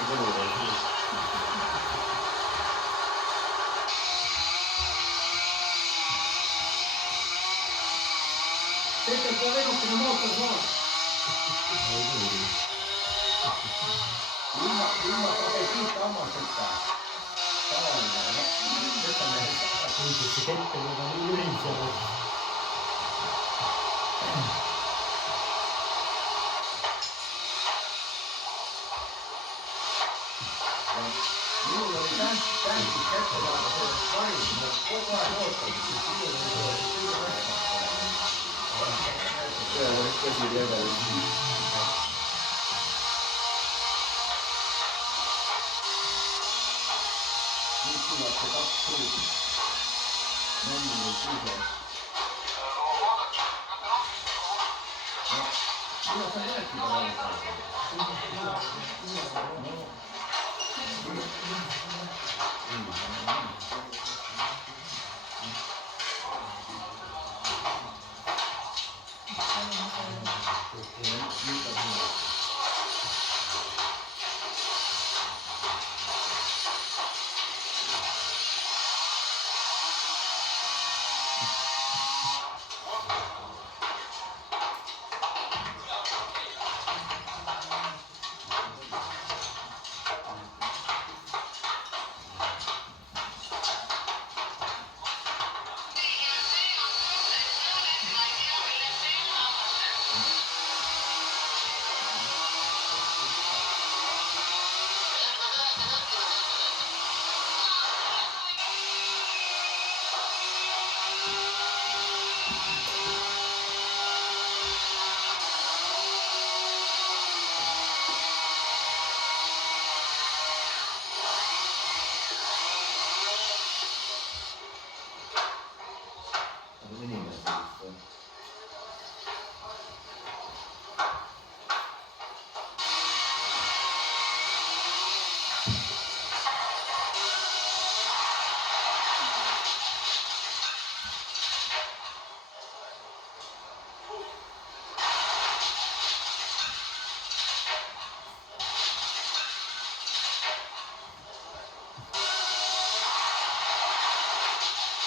Hästi põlluda siis. Tegelikult on vedukene mootor saab. Ilma paketiita hammasteta. Tavaline. Võtame. Ilmselt see kett on juba nii lühim seal. Minul oli tänkis kätte saada see varis, ma kogu aeg ootan. See on käsi teada. Nüüd tuleb see 2 suud. Mängu või kuuse. Mida sa rääkida rääkida?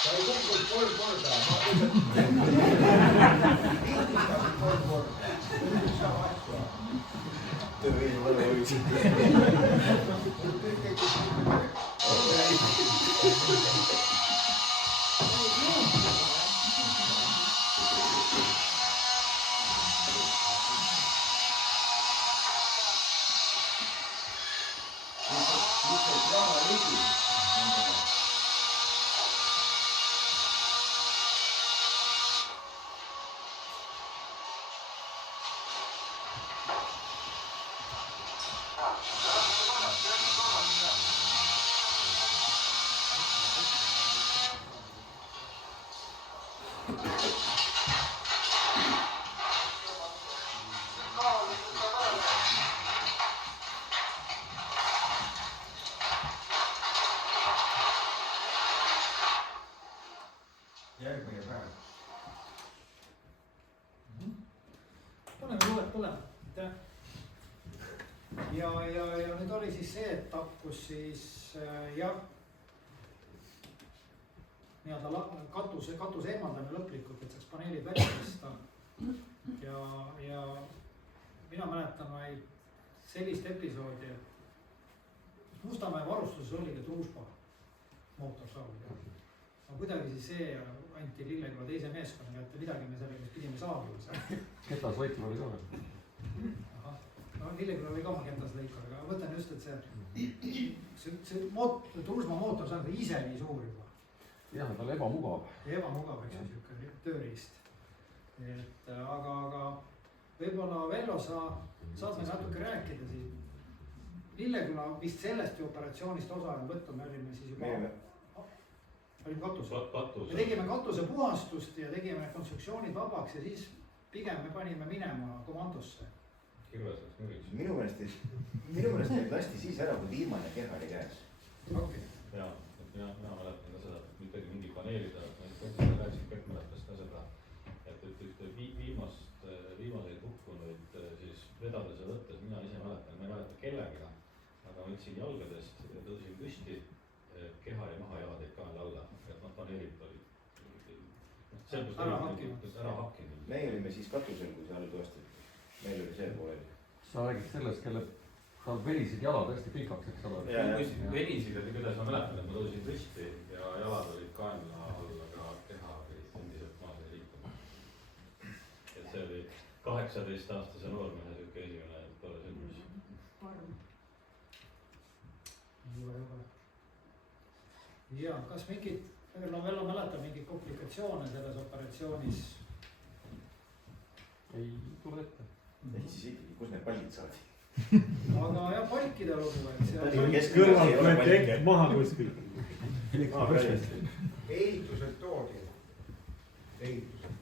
Ta ei kukkunud 3 korda. Töö ei ole võlus. Järgmine päev. Tuleme. Ja nüüd oli siis see etapp, kus siis jah, nii-öelda katuse eemaldamine lõplikult, et saaks paneelid välja tõsta. Ja mina mäletan vaid sellist episoodi, et Mustamäe varustuses oligi Truuspa mootorsaag. No kuidagi siis see anti Lilleküla teise meeskonna kätte, midagi me sellega pidime saama. Ketas Lõikar oli ka veel. Ahah, no Lilleküla oli ka oma Ketas Lõikar, aga ma mõtlen just, et see Truusmaa mootorsaag oli ise nii suur juba. Jah, ta oli ebamugav. Ebamugav, eks ju, siuke tööriist. Et aga võib-olla Vello, sa saad meil natuke rääkida siin. Lilleküla vist sellest ju operatsioonist osa on võttu, me olime siis juba... Olime katus. Me tegime katuse puhastust ja tegime konstruktsioonid vabaks ja siis pigem me panime minema komandosse. Hirveseks nüriks. Minu meelest neid lasti siis ära, kui viimane keha oli käes. Okay. Ja mina mäletan ka seda, et midagi mingi paneelida, rääkisin kõik mäletas ka seda, et viimaseid hukkunuid siis vedades ja võttes mina ise mäletan, ma ei mäleta kellegiga, aga ma võtsin jalgadest ja tõusin püsti, keha ja mahajalad jäid kaela alla, et noh, paneelid olid ära hakkinud. meie olime siis katusel, kui see all toestati. meil oli see pooleli. sa räägid sellest, kelle tal venisid jalad hästi pikaks, eks ole. venisid, et kuidas ma mäletan, et ma tõusin püsti ja jalad olid kaenla all, aga keha oli endiselt maas ja liikuma. et see oli 18-aastase noormehe siuke esimene tore sündmus. ja kas mingid, Vello mäletab mingeid komplikatsioone selles operatsioonis? ei tule ette. ehk siis ikkagi, kus need pallid saadi? aga jah, palkide lugu, et seal kõrvalt võeti äkki maha kuskilt. ehitused toodi, ehitused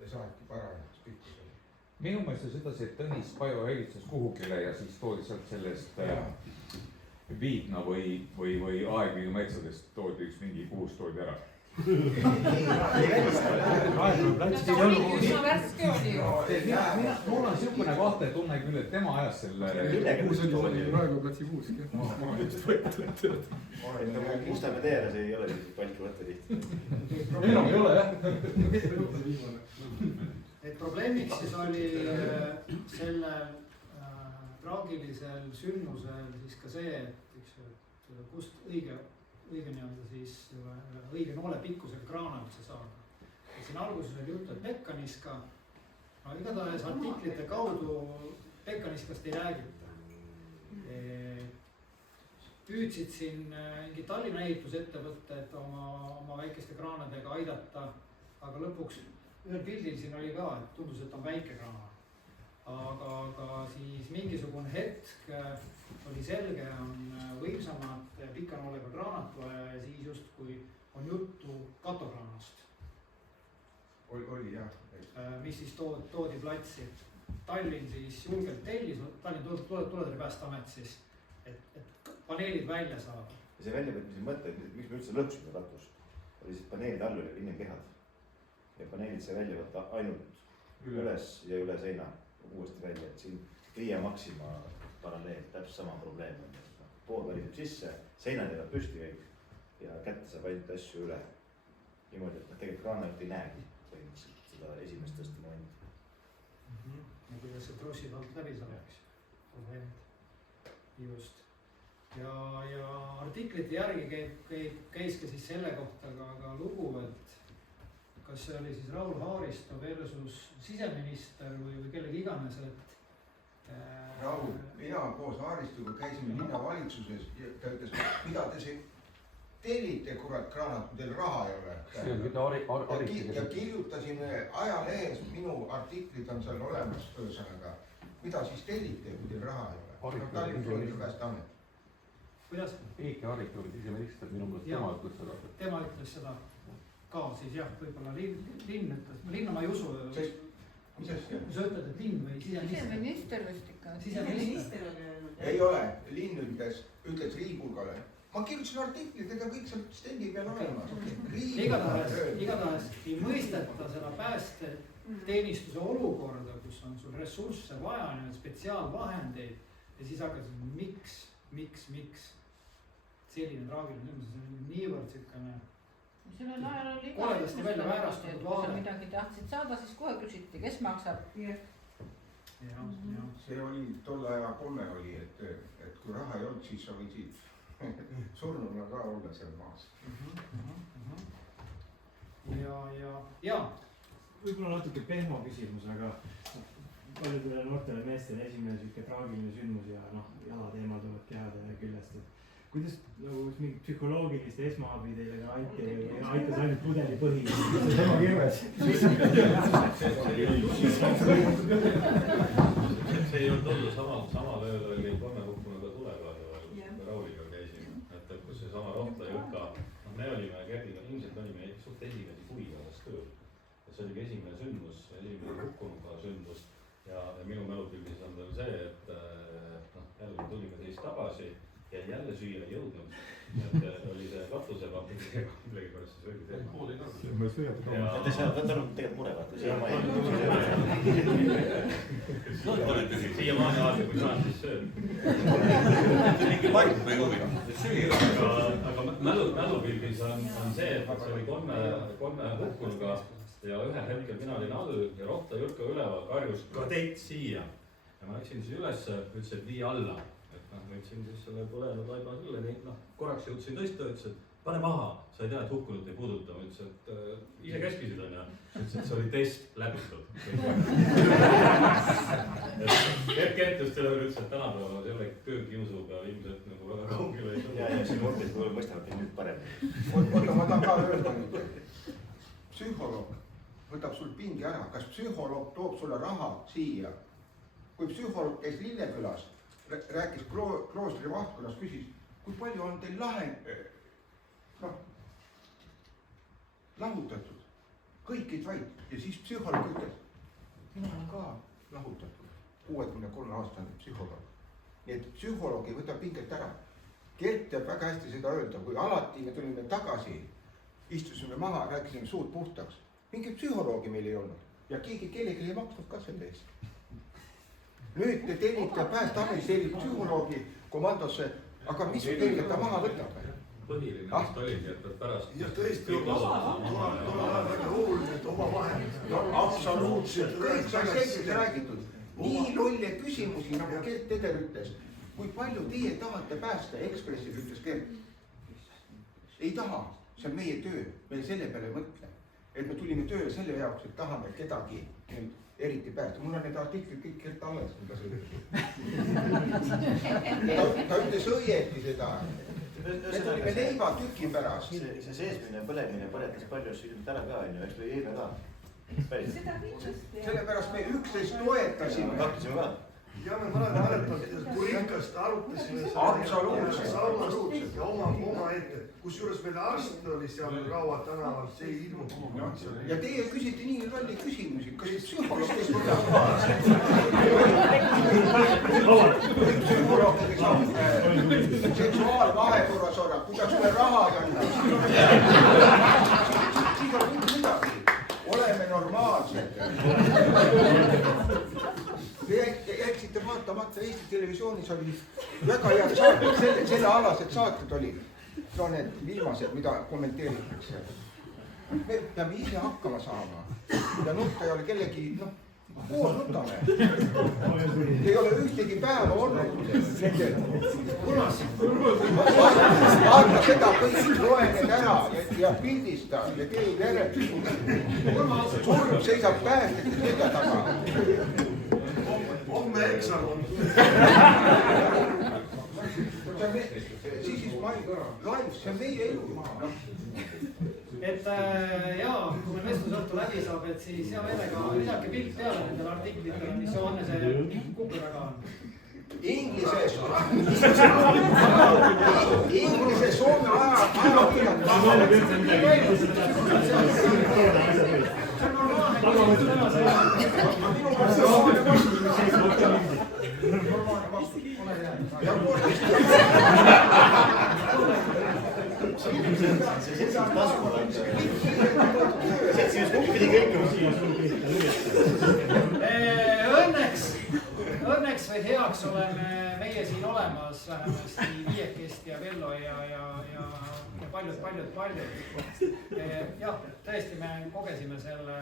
ja saati parajaks pikkusele. minu meelest on sedasi, et Tõnis Pajo helistas kuhugile ja siis toodi sealt sellest Viidna või Aegviidu metsadest toodi üks mingi kuus toodi ära. mul on siukene kahtetunne küll, et tema ajas selle. kuus oli Raekoja platsi kuus. Mustamäe tee ääres ei ole selliseid palki võtta tihti. enam ei ole jah. et probleemiks siis oli sellel traagilisel sündmusel siis ka see, et kust õige nii-öelda siis õige noole pikkusega kraana üldse saada. et siin alguses oli juttu, et Pekkaniska, no igatahes artiklite kaudu Pekkaniskast ei räägita. püüdsid siin mingi Tallinna ehitusettevõtted oma väikeste kraanadega aidata, aga lõpuks ühel pildil siin oli ka, et tundus, et on väike kraan. aga siis mingisugune hetk oli selge, on võimsamad pika noolega kraanat vaja ja siis justkui on juttu katokraanast. oli jah. mis siis toodi platsi. Tallinn siis julgelt tellis, Tallinna Tuletõrje Päästeamet siis, et paneelid välja saada. ja see väljavõtmise mõte, et miks me üldse lõhkusime katust, oli siis paneelide all oli inimkehad. ja paneelid sai välja võtta ainult üles ja üle seina uuesti välja, et siin Via Maxima paralleel, täpselt sama probleem on. pool väriseb sisse, seinad jäävad püsti kõik ja kätte saab ainult asju üle. niimoodi, et tegelikult kraanajalt ei näegi põhimõtteliselt seda esimest tõstemomenti. ja kuidas see trossid alt läbi saab, eks, probleemid. just. ja artiklite järgi käis ka siis selle kohta ka lugu, et kas see oli siis Raul Haaristo versus siseminister või kellegi iganes, et Raul, mina koos Haaristuga käisime linnavalitsuses ja ta ütles, mida te see tellite kurat kraanat, kui teil raha ei ole. ja kirjutasime ajalehes, minu artiklid on seal olemas, ühesõnaga, mida siis tellite, kui teil raha ei ole. Tallinna Tuletõrje Päästeamet. kuidas? Eiki Aarik oli siseminister, minu meelest tema ütles seda. tema ütles seda ka siis jah, võib-olla linn ütles, linna ma ei usu. mis asja? kui sa ütled, et linn või siseminister vist ikka. siseminister ei ole, linn ütles Riigipulgale. ma kirjutasin artiklid, ega kõik seal stendi peal olemas. igatahes ei mõisteta seda päästeteenistuse olukorda, kus on sul ressursse vaja, spetsiaalvahendeid ja siis hakkad, miks selline traagiline sündmus, see on niivõrd siukene. sellel ajal oli koledasti välja väärastunud vaade. kui sa midagi tahtsid saada, siis kohe küsiti, kes maksab. see oli tol ajal komme oli, et kui raha ei olnud, siis sa võisid surnuna ka olla seal maas. ja. võib-olla natuke pehmo küsimus, aga paljudele noortele meestele esimene siuke traagiline sündmus ja noh, jalad eemalduvad kehade küljest, et kuidas nagu mingit psühholoogilist esmaabi teile ka anti või aitas ainult pudelipõhi? tema kirves. see ei olnud olnud samal ööl oli komme kukkunud ka tuleklaasi vahel, kui Rauliga käisime, et kus seesama Rohtla Juka, noh me olime Gerdiga, ilmselt olime suht esimesi huvigalas tööl. ja see oligi esimene sündmus, esimene kukkunuga sündmus ja minu mälupildis on veel see, et noh, jälle tulime teist tagasi ja jälle süüa ei jõudnud. et oli see katusega millegipärast siis õige teema. ta on tegelikult mure, vaata siiamaani alati, kui saan, siis söön. mingi vaid või huvi. Aga mälupildis on see, et see oli kolme hukkunuga ja ühel hetkel mina olin all ja Rohta Jürka üleval karjus ka teid siia. Ja ma läksin siis üles, ütles, et vii alla. Et võtsin siis selle põlenud laiba külle, nii korraks jõudsin tõsta, ütles, et pane maha. Sa ei tea, et hukkunut ei puuduta. Ma ütles, et ise käskisid on ja ütles, et see oli test läbitud. Kert just selle ütles, et tänapäeval selle köögiusuga ilmselt nagu väga kaugele ei tule. ja see kortid võib mõistavad nüüd parem. oota, ma tahan ka öelda nüüd, psühholoog võtab sul pingi ära, kas psühholoog toob sulle raha siia? Kui psühholoog käis Lillekülas, rääkis kloostri Vahtkülas, küsis, kui palju on teil lahutatud, kõik jäid vait ja siis psühholoog ütles, mina olen ka lahutatud, 63-aastane psühholoog. Nii et psühholoog ei võta pinget ära. Kert teab väga hästi seda öelda, kui alati me tulime tagasi, istusime maha, rääkisime suud puhtaks, mingit psühholoogi meil ei olnud ja kellelegi ei maksnud ka selle eest. Nüüd te tellite päästeamet, tellib psühholoogi komandosse, aga mis tegelikult ta maha võtab? Põhiline vist oligi, et pärast... Ja tõesti on väga oluline, et oma vahendid. Absoluutselt, kõik sai selgelt räägitud. Nii lolle küsimusi, nagu Kert Teder ütles. Kui palju teie tahate päästa, Ekspressis ütles Kert. Ei taha, see on meie töö, me selle peale mõtle. Et me tulime tööle selle jaoks, et tahame kedagi nüüd eriti päästa. Mul on need artiklid kõik Kert alles, mida see ütles. Ta ütles õieti seda. Me tulime leiva tüki pärast. See seesmine põlemine põletas palju südimit ära ka, eks või eile ka. Sellepärast me üksteist toetasime. Kahtusime ka. Ja me mõned mäletame, kui rikkast arutasime Absoluutselt. ja oma ette. Kusjuures meil arst oli seal Raua tänaval, see ei ilmunud. Ja teie küsiti nii lolli küsimusi, kas psühholoog kes seksuaalvahekorras olla, kuidas sulle raha ei anna. Siis on nüüd midagi. Oleme normaalsed. Te jätsite vaatamata Eesti Televisioonis oli väga head saated, selle alased saated olid. No need viimased, mida kommenteeritakse. Me peame ise hakkama saama. Ja nutta ei ole kellegi, koos nutame. Ei ole ühtegi päeva olnud. Vaata seda kõik, loe need ära ja pildista ja tee järelt. Surm seisab päästjate selja taga. Homme eksam. Siis live, see on meie elu. Et jaa, kui meil vestlusõhtu läbi saab, et siis hea meelega lisake pilt peale nendele artiklitele, mis Johanne see kuku taga on. Inglise, Soome ajakirjandus. See on normaalne Õnneks või heaks oleme meie siin olemas vähemasti viiekest ja Vello ja paljud. Jah, tõesti me kogesime selle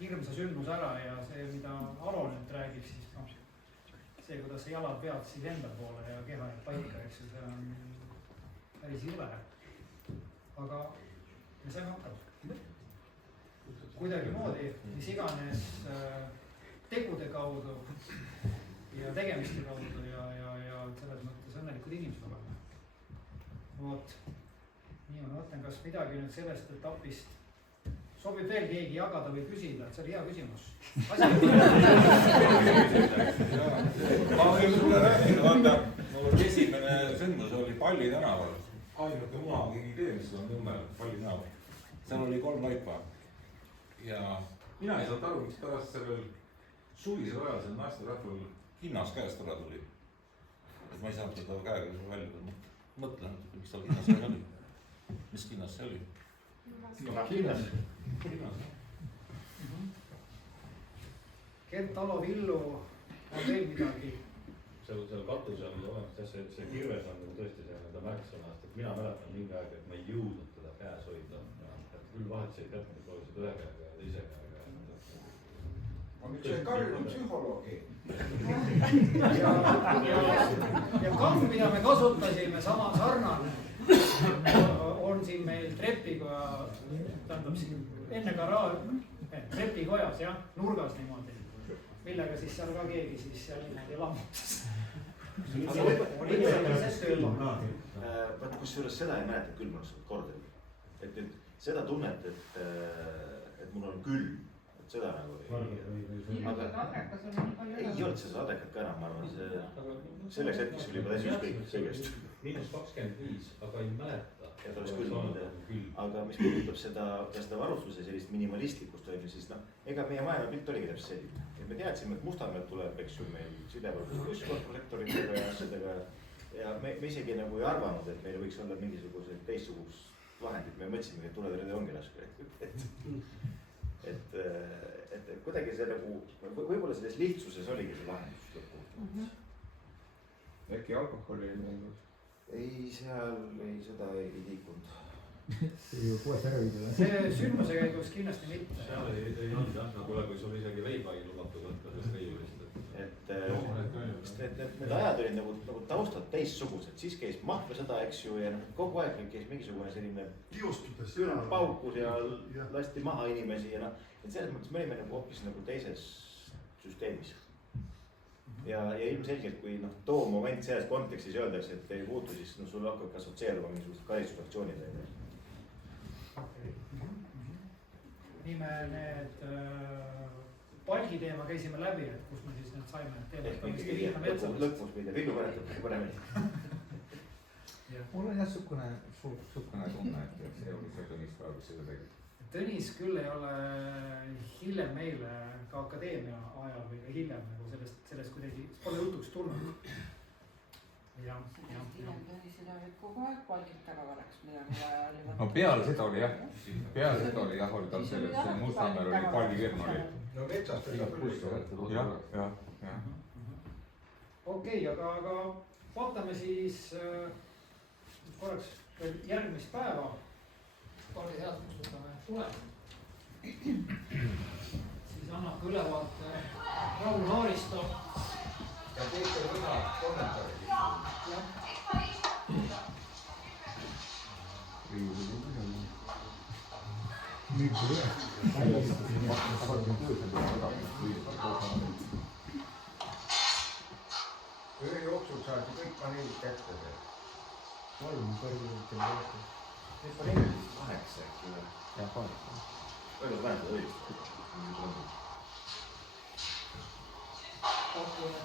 hirmsa sündmus ära ja see, mida Alo nüüd räägib, siis see, kuidas jalad peatasid enda poole ja keha jääb paika, eks ju, see on päris jube. Aga me saime hakkama. Kuidagi moodi, mis iganes tegude kaudu ja tegemiste kaudu ja selles mõttes õnnelikud inimesed oleme. Vot, nii ma mõtlen, kas midagi nüüd sellest etapist sobib veel keegi jagada või küsida, et see oli hea küsimus. Ma võin sulle rääkida, vaata, esimene sündmus oli Palli tänaval. Ainuke muna keegi idee, mis on Nõmmel Palli tänaval. Seal oli 3 laipa. Ja mina ei saanud aru, miks pärast sellel suvisel ajal seal naisterahval hinnas käest ära tuli. Et ma ei saanud seda käega välja tõmmata. mõtle, mis tal kinnas seal oli. Mis kinnas see oli? Kinnas. Gert Alo Villu on veel midagi. seal katusel on olemas see kirves on tõesti see nii-öelda märksõnast, et mina mäletan mingi aeg, et ma ei jõudnud teda käes hoida. Küll vahetasid kätte, proovisid ühe käega ja teise käega. Nüüd see Karl on psühholoogi. Ja kamp, mida me kasutasime, sama sarnane, on siin meil trepikoja, tähendab siin enne trepikojas jah, nurgas niimoodi, millega siis seal ka keegi siis seal niimoodi lammutas. Vaat kusjuures seda ei mäleta küll, ma olen seda kordagi. Et nüüd seda tunnet, et mul on külm, et seda nagu ei. Aga ei olnud seda adrekat ka enam, ma arvan, selleks hetkeks oli juba täis ükskõik kõigest. -25, aga ei mäleta. Ja ta oleks külm. Aga mis puudutab seda varustuse sellist minimalistlikust on ju, siis ega meie maailma pilt oligi täpselt selline. Me teadsime, et Mustamäelt tuleb, eks ju, meil sidevõrgus korposektoritega ja asjadega. Ja me isegi nagu ei arvanud, et meil võiks olla mingisugused teistsugust vahendid. Me mõtlesimegi, et tuleverede ongi raske. Et kuidagi see nagu, võib-olla selles lihtsuses oligi see lahendus lõpuks. Äkki alkoholi ei mõelnud? Ei, seal seda ei liikunud. See ju poes ära viidud. See sündmuse käigus kindlasti mitte. Seal ei olnud jah, nagu kui sul isegi leiba ei lubatud võtta sellest riiulist. Need ajad olid nagu taustad teistsugused, siis käis mahvesõda, eks ju, ja kogu aeg käis mingisugune selline paukus ja lasti maha inimesi ja et selles mõttes me olime nagu hoopis nagu teises süsteemis. Ja ilmselgelt, kui too moment selles kontekstis öeldakse, et ei puutu, siis sul hakkab assotsieeruma mingisugused karistusaktsioonid. Nii me need palgi teema käisime läbi, et kus me siis need saime teemat. Lõpus mida Villu mäletab paremini. Mul on jah sukkune tunne, et see oli see Tõnis praegu seda tegi. Tõnis küll ei ole hiljem meile ka akadeemia ajal või ka hiljem nagu sellest kuidagi pole jutuks tulnud. Hiljem Tõnisel oli kogu aeg palgid taga oleks midagi vaja oli võtta. No peale seda oli jah, oli tal selles Mustamäel oli palgifirm oli. No metsast oli küll. Jah. Okei, aga vaatame siis korraks veel järgmist päeva. Paari head kustutame tulema. Siis annab ülevaate Raul Haaristo. Ja teete võna kommentaarid. Ühe jooksul saati kõik paneelid kätte. 3 kõrgelt ja võtta. Need paneelid 8 äkki või? Jah, 8. Väga vähendada õigust.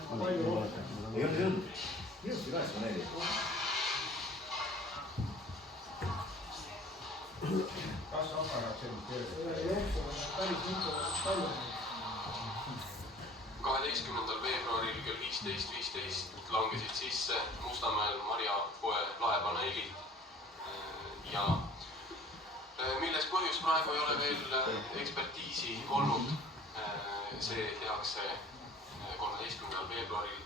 Palju rohkem. Ei olnud. Ilusti 8 paneelid. Kas aparaat sellist tööd? Ühe jooksul on päris mitu palju. 12. veebruaril kell 15.15 langesid sisse Mustamäel Marja poe laepaneelid ja milles põhjus praegu ei ole veel ekspertiisi olnud. See tehakse 13. veebruaril.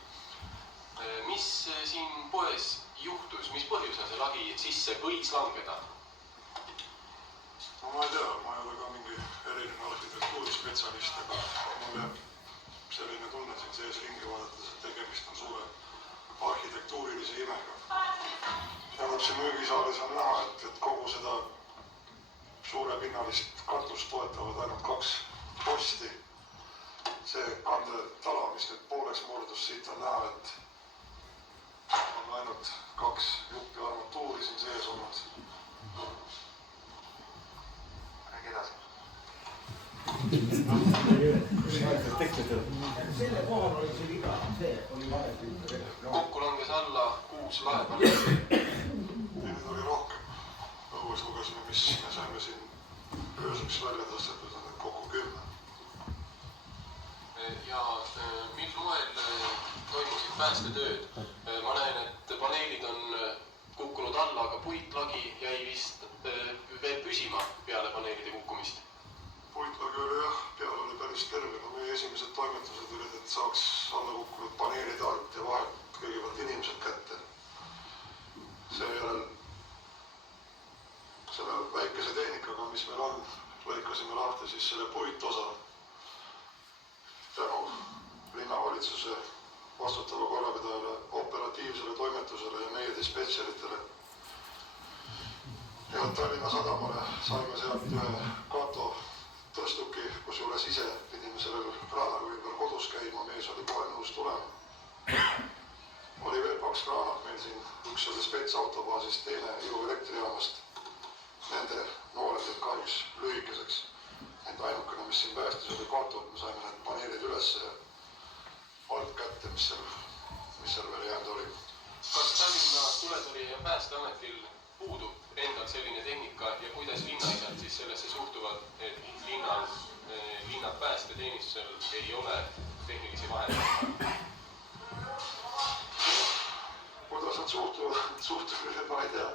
Mis siin poes juhtus, mis põhjusel see lagi sisse võis langeda? No ma ei tea, ma ei ole ka mingi eriline arhitektuurispetsialist, aga mulle selline tunne siin sees ringi vaadates, et tegemist on suure arhitektuurilise imega. Ja siin müügisaalis on näha, et kogu seda suurepinnalist katust toetavad ainult 2 posti. See kandetala, mis nüüd pooleks murdus, siit on näha, et on ainult 2 juppi armatuuri siin sees olnud. Räägi edasi. Selle kohal oli see viga, see oli vahet. Kokku langes alla 6 laepaneeli. Neid oli rohkem. Õues lugesime, mis me saime siin ööseks välja tõstetud, on kokku 10. Ja mil moel toimusid päästetööd? Ma näen, et paneelid on kukkunud alla, aga puitlagi jäi vist veel püsima peale paneelide kukkumist. puitlagi oli jah, peal oli päris terve, no meie esimesed toimetused olid, et saaks alla kukkunud paneelide alt ja vahelt kõigepealt inimesed kätte. Seejärel selle väikese tehnikaga, mis meil on, lõikasime lahti siis selle puitosa tänu linnavalitsuse vastutava korrapidajale, operatiivsele toimetusele ja meie dispetšeritele. Ja Tallinna Sadamale saime sealt ühe Kato tõstuki, kus juures ise pidime sellel kraanarvil veel kodus käima, mees oli kohe nõus tulema. Oli veel 2 kraanat meil siin, üks oli Spets autobaasist, teine Iru elektrijaamast. Nende noored jäid kahjuks lühikeseks. Et ainukene, mis siin päästis, oli Kato, et me saime need paneelid üles ja alt kätte, mis seal veel jäänud oli. Kas Tallinna tuletõrje ja Päästeametil puudub endal selline tehnika ja kuidas linnaisad siis sellesse suhtuvad, et linna päästeteenistusel ei ole tehnilisi vahendeid? Kuidas nad suhtuvad, ma ei tea.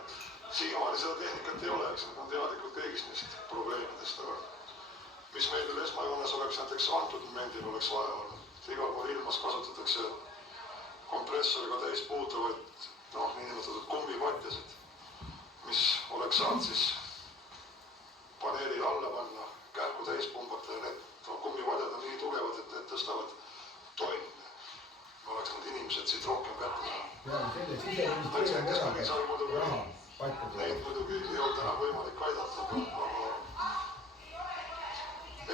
Siiamaani seda tehnikat ei ole, eks nad on teadlikud kõigist neist probleemidest, aga mis meil küll esmajoones oleks näiteks antud momendil oleks vaja olnud. Igal pool ilmas kasutatakse kompressoriga täis puutavaid, niinimetatud kummipatjasid, mis oleks saanud siis paneelile alla panna, kähku täis pumbata ja need kummipadjad on nii tugevad, et need tõstavad tonne. Oleks need inimesed siit rohkem kätte näha. Neid muidugi ei olnud enam võimalik aidata, aga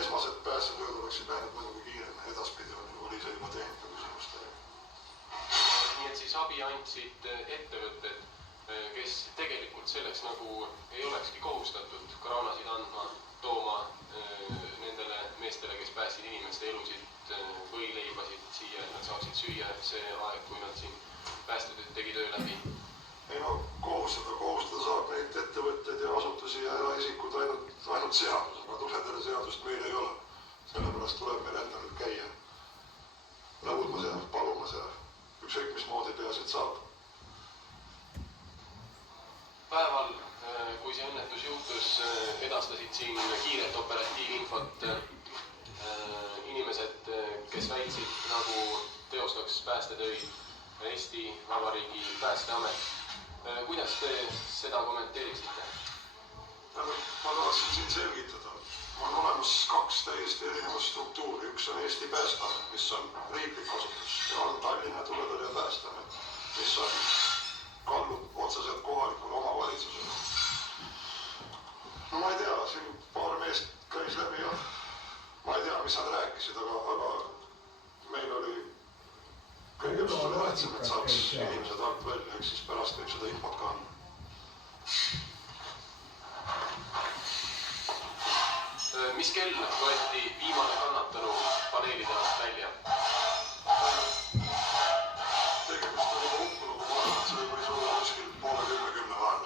esmased päästetööd oleksid läinud muidugi kiirem. Edaspidi oli see juba tehnika küsimustele. Nii et siis abi andsid ettevõtted, kes tegelikult selleks nagu ei olekski kohustatud kraanasid andma, tooma nendele meestele, kes päästsid inimeste elusid või leibasid siia, et nad saaksid süüa see aeg, kui nad siin päästetööd tegi töö läbi. Ei no, kohustada saab neid ettevõtteid ja asutusi ja eraisikud ainult seadus, aga tuletõrje seadust meil ei ole. Sellepärast tuleb meil endal käia nõudmas ja palumas ja ükskõik mismoodi peasid saab. Päeval, kui see õnnetus juhtus, edastasid siin kiiret operatiivinfot inimesed, kes väitsid, nagu teostaks päästetöid Eesti Vabariigi Päästeamet. Kuidas te seda kommenteeriksite? Ma tahaksin siin selgitada. On olemas 2 täiesti erinevast struktuuri. Üks on Eesti Päästeamet, mis on riiklik asutus ja on Tallinna tuletõrje Päästeamet, mis on kallub otseselt kohalikule omavalitsusele. No ma ei tea, siin paar meest käis läbi ja ma ei tea, mis nad rääkisid, aga meil oli kõigepealt oli tähtsam, et saaks inimesed alt välja, eks siis pärast võib seda infot ka anda. Mis kell võeti viimane kannatanu paneelide alt välja? Tegemist oli hukkunuga, ma arvan, et see võis olla kuskil 9:30 vahel.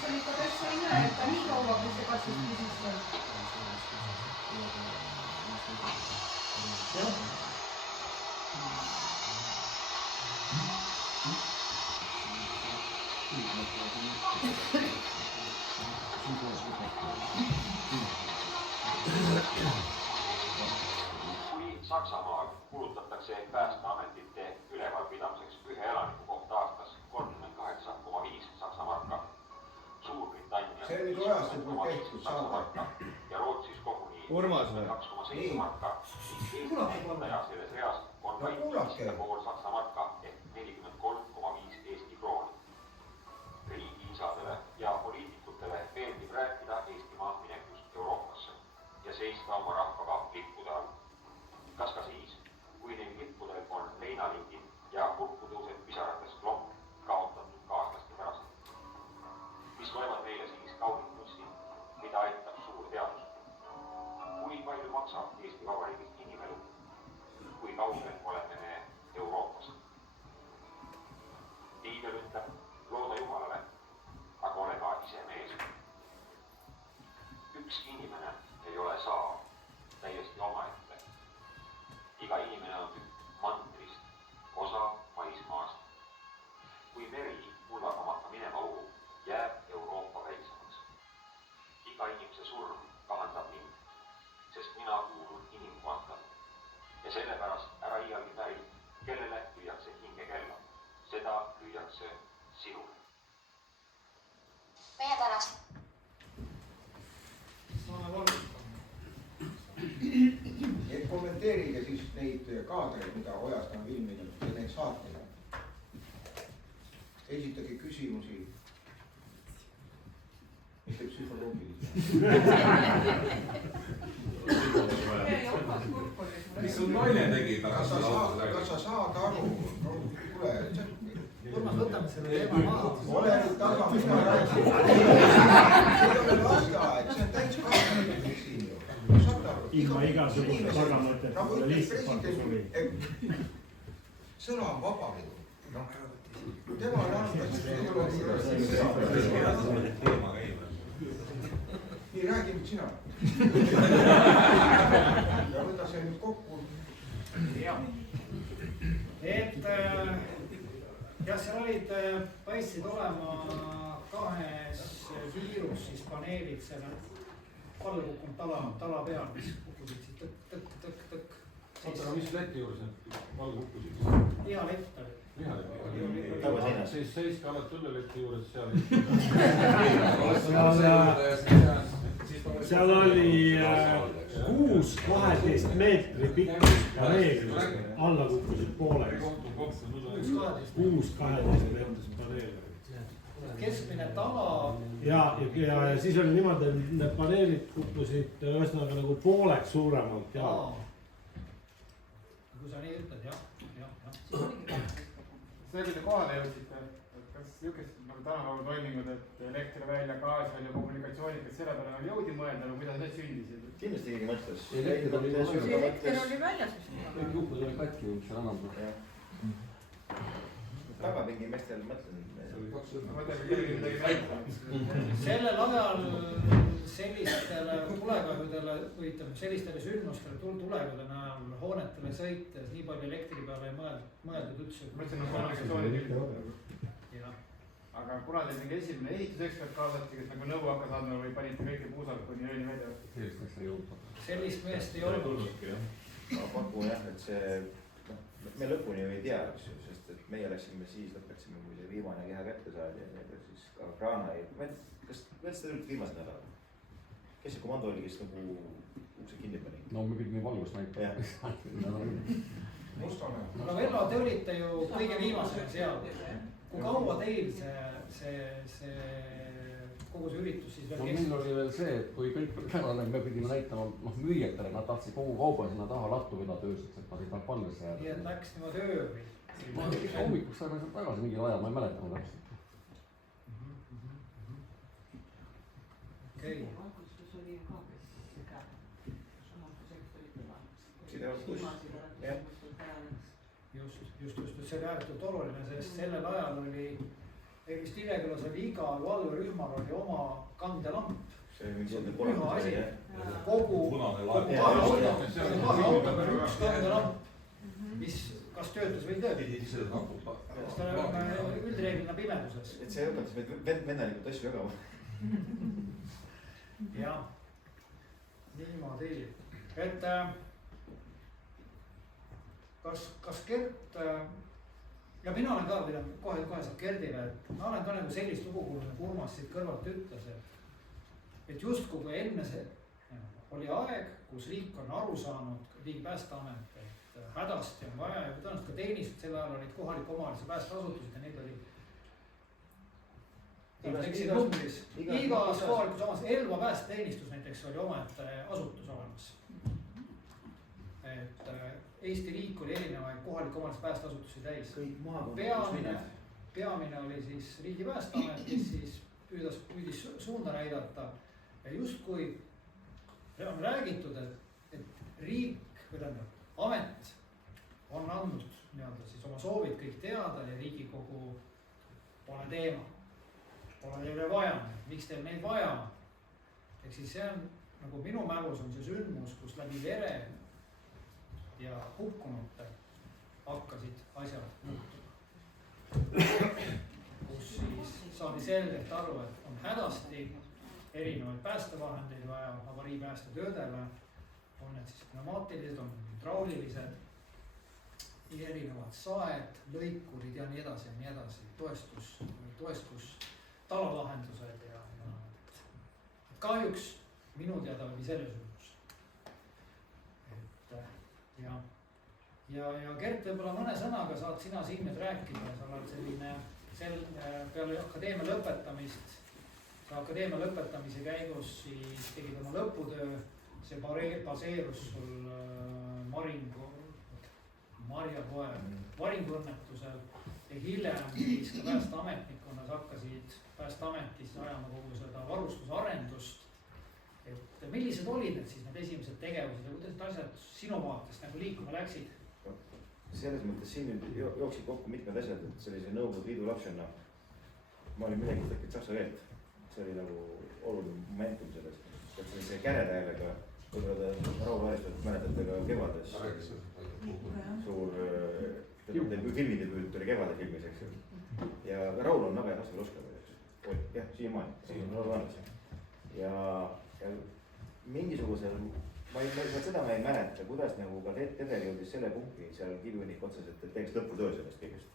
see oli ikka täitsa ime, et ta nii kaua, kui see kasvas püsis seal. jah. Kui Saksamaal kulutatakse päästeametite ülevalpidamiseks ühe elaniku kohta aastas 38,5 Saksa marka, Suurbritannias 50,5 Saksa marka ja Rootsis koguni 2,7 marka, siis Eesti näitaja selles reas on vaid 5,5 Saksa marka ehk 43,5 Eesti krooni. Riigiisadele ja poliitikutele meeldib rääkida Eestimaa minekust Euroopasse ja seista oma rahvaga lippude all. Kas ka siis, kui neil lippudel on leinalingid ja kurku tõuseb pisaratest lopp kaotatud kaaslaste pärast. Mis loevad meile siis kaunid kunstid, mida aitab suur teadus? Kui palju maksab Eesti Vabariigis inimelu? Kui kaugel oleme me Euroopast? Piibel ütleb, looda Jumalale, aga ole ka ise mees. Üks inimene ei ole saa, täiesti omaette. Iga inimene on tükk mantrist, osa maismaast. Kui meri mullaga matta minema uhub, jääb Euroopa väiksemaks. Iga inimese surm kahandab mind, sest mina kuulun inimkonnta. Ja sellepärast ära iialgi päri, kellele lüüakse hingekella. Seda lüüakse sinule. Meie tänast. Et kommenteerige siis neid kaadreid, mida Ojast on filminud ja neid saateid. Esitage küsimusi. Mitte psühholoogiliselt. mis sul naine tegi? Kas sa saad aru? Kuule, Urmas, võtame selle teema maha. ole nüüd taga, mis ma räägin. See ei ole lasteaed, see on täiskasvanud siin ju. Ilma igasugust tagamõtet, nagu ja ütleb lihtsalt pakkus huvi. president, sõna on vaba ju. Tema on nii, räägi nüüd sina. Ja võta see nüüd kokku. Et jah, seal olid, paistsid olema kahes viirus, siis paneelid selle alla kukkunud tala peal, mis kukkusid siit tõkk. oota, aga mis leti juures need valge kukkusid? Lihalett oli. Lihalett? Siis seiske alati õlleleti juures seal. seal oli 6 12 meetri pikkust paneeli, alla kukkusid pooleks. 6 12 meetrit paneeli. Keskmine tala. ja siis oli niimoodi, et need paneelid kukkusid ühesõnaga nagu pooleks suuremalt ja. Kui sa nii ütled, jah. See, kui te kohale jõudsite, kas niisugused nagu tänapäeva toimingud, et elektri välja, gaas välja, kommunikatsioonid, kas selle peale nagu jõudi mõelda või kuidas need sündisid? Kindlasti keegi mõtles. Elekter oli väljas vist. Kõik juhkud oli katki, mis seal annab. Tagapingi meestel mõtlesin. sellel ajal sellistele tulekahjudele või ütleme sellistele sündmustele tulekahjude näol hoonetele sõites nii palju elektri peale ei mõeldud üldse. Mõtlesin, et kommunikatsioonid. Aga kuna teil mingi esimene ehitusekspert kaasati, kes nagu nõu hakkas andma või panite kõike puusalt kuni ööni välja? Sellist asja ei jõudnud. Sellist meest ei olnud. Ma pakun jah, et see, me lõpuni ju ei tea, eks ju, sest et meie läksime siis, lõpetaksime, kui see viimane keha kätte saadi ja siis ka kraana ei, kas seda nüüd viimased nädalad? Kes see komando oli, kes nagu ukse kinni pani? No me pidime valgust näitama. Aga Vello, te olite ju kõige viimasena seal. Kui kaua teil see kogu see üritus siis veel kestis? Meil oli veel see, et kui kõik ära oleme, me pidime näitama müüjatele, nad tahtsid kogu kauba sinna taha lattu vedada ööseks, et nad ei taha palvesse jääda. Nii et läks niimoodi ööl. Hommikuks saime sealt tagasi mingil ajal, ma ei mäleta täpselt. Okei. just, see oli ääretult oluline, sest sellel ajal oli, vist Lillekülas oli igal valverühmal oli oma kandelamp. see oli püha asi, kogu kahe auto peal üks kandelamp, mis kas töötas või ei töötanud. sest ta on üldreeglina pimeduses. et see õpetas meid vennalikult asju jagama. jah, niimoodi, et kas Gert ja mina olen ka, kohe saab Gerdile, et ma olen ka nagu sellist lugu kuulnud, nagu Urmas siit kõrvalt ütles, et justkui kui enne see oli aeg, kus riik on aru saanud, riigi päästeamet, et hädasti on vaja ja tõenäoliselt ka teenistused, sel ajal olid kohaliku omavalitsuse päästeasutused ja neid oli igas kohalikus omas, Elva päästeteenistus näiteks oli omaette asutus olemas. et Eesti riik oli erinevaid kohaliku omavalitsuse päästeasutusi täis. peamine oli siis riigi päästeamet, kes siis püüdis suunda näidata ja justkui on räägitud, et riik või tähendab amet on andnud nii-öelda siis oma soovid kõik teada ja Riigikogu pole teema. Pole teile vaja, miks teil neid vaja on? Ehk siis see on nagu minu mälus on see sündmus, kus läbi vere ja hukkunute hakkasid asjad muutuma. kus siis saadi selgelt aru, et on hädasti erinevaid päästevahendeid vaja avariipäästetöödele, on need siis pneumaatilised, on hydraulilised, erinevad saed, lõikurid ja nii edasi, toestus, talalahendused ja kahjuks minu teada oli selle sündmus. ja Gert, võib-olla mõne sõnaga saad sina siin nüüd rääkida, sa oled selline peale akadeemia lõpetamise käigus siis tegid oma lõputöö, see baseerus sul Marjapoe varinguõnnetusel ja hiljem siis ka päästeametnikkonnas hakkasid päästeametis ajama kogu seda varustusarendust. et millised olid need siis need esimesed tegevused ja kuidas need asjad sinu vaatest nagu liikuma läksid? selles mõttes siin nüüd jooksid kokku mitmed asjad, et sellise Nõukogude Liidu lapsena ma olin midagi õppinud saksa keelt. see oli nagu oluline momentum selles, et sellise käretäiega, võib-olla Raul Aristot mäletate ka Kevades. suur, kui filmidebüüt oli Kevade filmis, eks ju. ja Raul on väga raske oskada, eks ju. jah, siiamaani, Raul Aris. ja mingisugusel, seda ma ei mäleta, kuidas nagu ka Tedel jõudis selle punkti seal Kilvõnnik otsas, et teeks lõputöö sellest kõigest.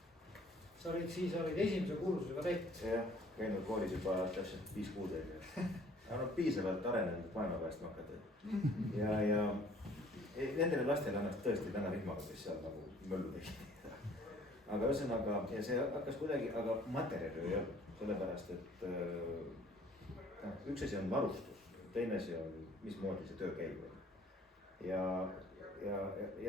sa olid siis esimese kursusega tehtud? jah, käinud koolis juba täpselt 5 kuud aega. aga piisavalt arenenud, et maailma päästma hakata. ja nendele lastele annaks tõesti täna rihmaga, kes seal nagu möllu tegid. aga ühesõnaga, ja see hakkas kuidagi, aga materjali ei olnud, sellepärast et üks asi on varustus, teine asi on, mismoodi see töö käib. ja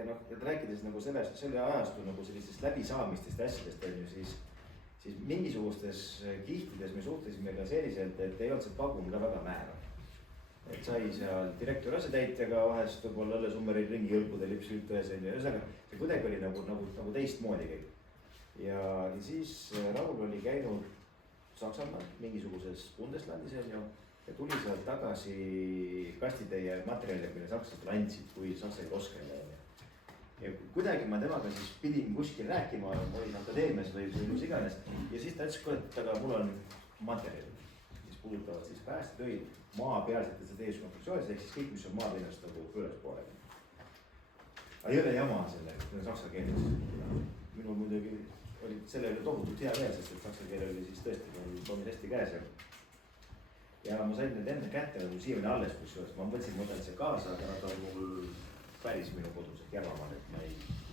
noh, et rääkides nagu selle ajastu nagu sellistest läbisaamistest asjadest on ju, siis mingisugustes kihtides me suhtlesime ka selliselt, et ei olnud see pagun ka väga määrav. et sai seal direktori asetäitjaga vahest võib-olla õllesummereid ringi jõlpude lipsültöös on ju, ühesõnaga see kuidagi oli nagu teistmoodi kõik. ja siis Raul oli käinud Saksamaal mingisuguses Bundeslandis on ju ja tuli sealt tagasi kastitäie materjali, mille sakslased andsid, kui saksaid oskele. ja kuidagi ma temaga siis pidin kuskil rääkima, ma olin akadeemias või mis iganes ja siis ta ütles, et aga mul on materjal, mis puudutavad siis päästetöid maapealsetes eeskonstruktsioonis ehk siis kõik, mis on maapinnast nagu ülespoole. aga jõle jama selle saksa keeles. minul muidugi oli selle üle tohutult hea meel, sest et saksa keel oli siis tõesti hästi käes. ja ma sain need enda kätte nagu siiamaani alles, kusjuures ma mõtlesin, ma võtan see kaasa, aga nad on mul päris minu kodus Järvamaal, et ma ei